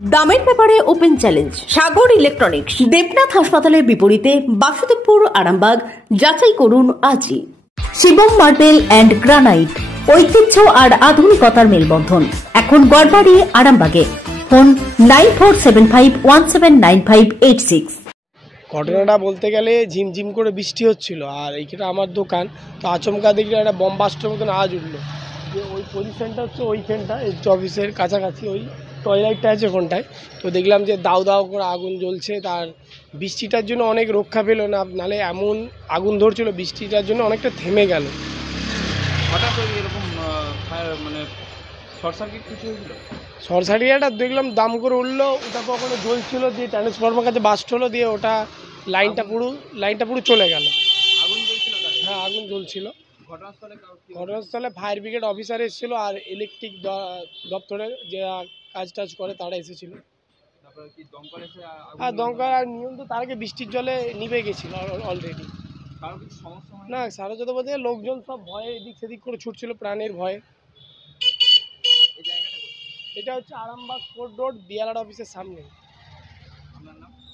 দামের ব্যাপারে open challenge সাগর electronics. Debnath হাসপাতালের বিপরীতে বাসুদেবপুর, আরামবাগ। যাচাই করুন আজই। শিবম মার্বেল অ্যান্ড গ্রানাইট, ঐতিহ্য আর আধুনিকতার মেলবন্ধন। এখন গড়বাড়ি, আরামবাগে। ফোন 9475179586। ঘটনাটা বলতে গেলে ঝিমঝিম করে বৃষ্টি হচ্ছিল, আর এইখানে আমার দোকান, তো আচমকা দেখলে একটা বম বাস্টের মতন আওয়াজ উঠলো। যে ওই পজিশনটা হচ্ছে ওইখানটা, এই অফিসের কাছাকাছি, ওই টয়লেটটা আছে ওখানটায়। তো দেখলাম যে দাউ দাউ করে আগুন জ্বলছে। তার বৃষ্টিটার জন্য অনেক রক্ষা পেল না, নাহলে এমন আগুন ধরছিল, বৃষ্টিটার জন্য অনেকটা থেমে গেল। হঠাৎ এরকম মানে শর্ট সার্কিট কিছু হয়েছিল? শর্ট সার্কিটটা দেখলাম দাম করে উঠলো, ওটা কখনো জ্বলছিল, দিয়ে ট্রান্সফরমার কাছে বাস্ট হলো, দিয়ে ওটা লাইনটা পুরো চলে গেল। আগুন জ্বলছিল? হ্যাঁ, আগুন জ্বলছিল। ঘটনাস্থলে ফায়ার ব্রিগেড অফিসার এসেছিল, আর ইলেকট্রিক দপ্তরে যে কাজ টাজ করে তারা এসেছিল। হ্যাঁ, দমকল আর নিয়ন্ত্রণ তার আগে বৃষ্টির জলে নিভে গেছিল অলরেডি। না, সারা যত বলতে লোকজন সব ভয়ে এদিক সেদিক করে ছুটছিল, প্রাণের ভয়ে। এটা হচ্ছে আরামবাগ কোর্ট রোড, বিএলআর অফিসের সামনে।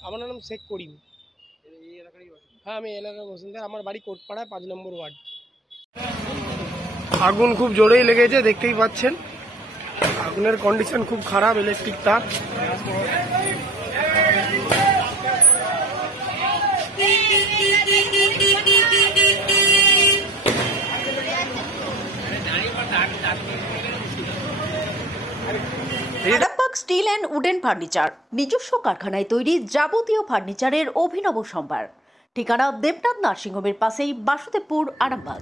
আমার নাম শেখ করিম। হ্যাঁ, আমি এলাকার বাসিন্দা। আমার বাড়ি কোটপাড়ায়, 5 নম্বর ওয়ার্ড। আগুন খুব জোরেই লেগেছে, দেখতেই পাচ্ছেন। আগুনের কন্ডিশন খুব খারাপ, ইলেকট্রিক তার। Arambagh steel and wooden furniture, নিজস্ব কারখানায় তৈরি যাবতীয় ফার্নিচারের অভিনব সম্ভার। ঠিকানা দেবনাথ নার্সিংহোমের পাশেই, বাসুদেবপুর, আরামবাগ।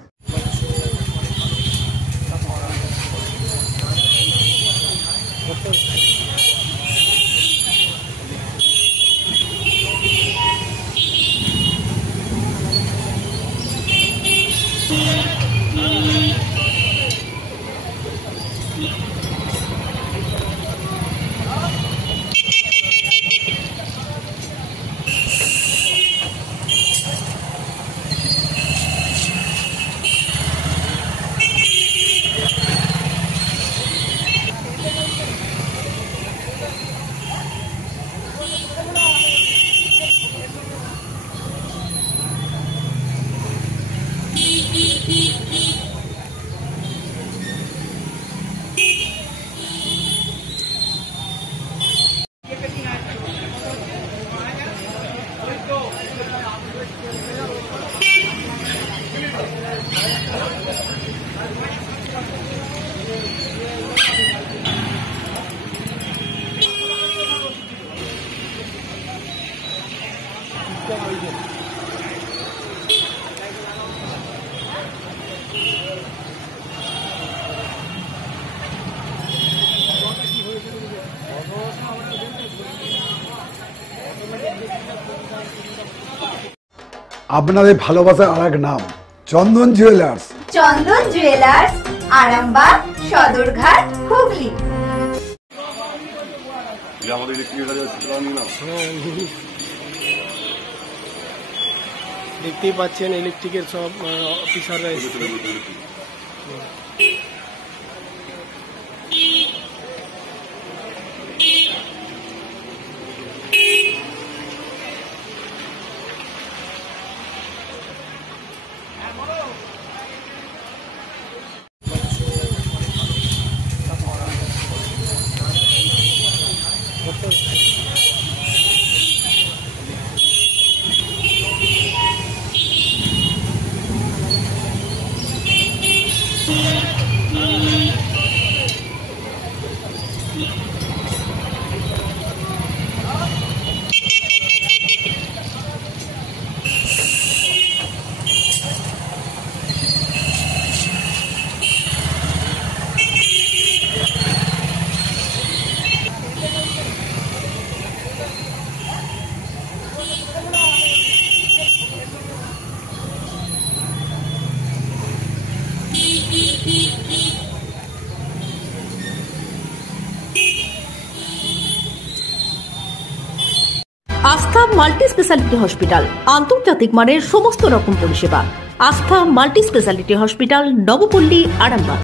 আপনাদের ভালোবাসার আর এক নাম, চন্দন জুয়েলার্স। চন্দন জুয়েলার্স, আরামবাগ, সদরঘাট, হুগলি। দেখতেই পাচ্ছেন ইলেকট্রিকের সব অফিসাররা এসেছে। আস্থা মাল্টি স্পেশালিটি হসপিটাল, আন্তর্জাতিক মানের সমস্ত রকম পরিষেবা। Astha multi speciality hospital, Nabapalli, Arambagh.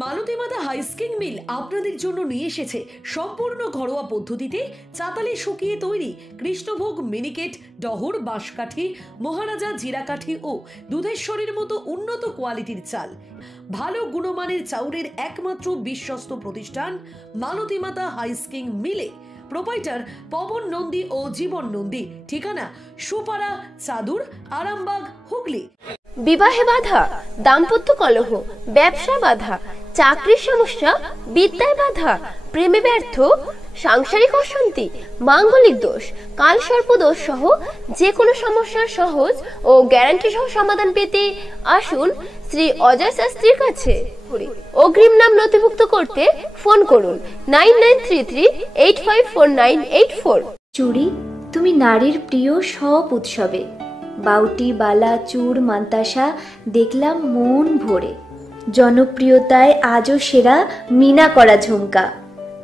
Malati Mata হাইস্কিং মিল আপনাদের জন্য নিয়ে এসেছে সম্পূর্ণ ঘরোয়া পদ্ধতিতে চাতালে শুকিয়ে তৈরি কৃষ্ণভোগ মিনিকেট, ডহর, বাঁশকাঠি, মহারাজা জিরাকাঠি ও দুধেশ্বরীর মতো উন্নত কোয়ালিটির চাল। ভালো গুণমানের চাউলের একমাত্র বিশ্বস্ত প্রতিষ্ঠান মালতী মাতা হাইস্কিং মিলে। প্রোপাইটার পবন নন্দী ও জীবন নন্দী। ঠিকানা সুপারা, চাদুর, আরামবাগ, হুগলি। বিবাহে বাধা, দাম্পত্য কলহ, ব্যবসা বাধা, চাকরির সমস্যা, বিদ্যায় বাধা, প্রেমে ব্যর্থ, সাংসারিক অশান্তি, মাঙ্গলিক দোষ, কালসর্প দোষ সহ যে কোনো সমস্যার সহজ ও গ্যারান্টি সহ সমাধান পেতে আসুন শ্রী অজয় শাস্ত্রীর কাছে। অগ্রিম নাম নথিভুক্ত করতে ফোন করুন 9933854984। চুড়ি তুমি নারীর প্রিয় সব উৎসবে, বাউটি, বালা, চূড়, মান্তাসা দেখলাম মন ভরে। জনপ্রিয়তায় আজও সেরা মিনা করা ঝুমকা,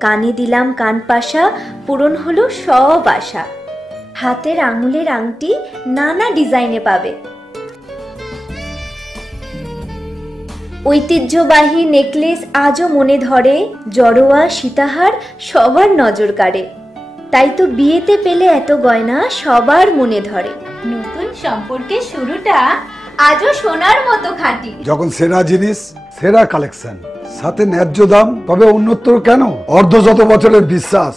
কানে দিলাম কানপাশা, পূরণ হলো সব আশা। হাতের আঙুলের আংটি নানা ডিজাইনে পাবে, ঐতিহ্যবাহী নেকলেস আজও মনে ধরে, জড়োয়া, সীতাহার সবার নজর কাড়ে। তাই তো বিয়েতে পেলে এত গয়না সবার মনে ধরে। নতুন সম্পর্কের শুরুটা আজও সোনার মতো খাঁটি। যখন সেরা জিনিস, সেরা কালেকশন, সাথে ন্যায্য দাম, তবে উন্নতর কেন? অর্ধশত বছরের বিশ্বাস,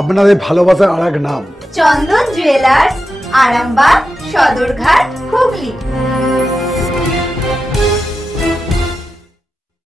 আপনাদের ভালোবাসার আরেক নাম চন্দন জুয়েলার্স, আরামবাগ, সদরঘাট, হুগলি।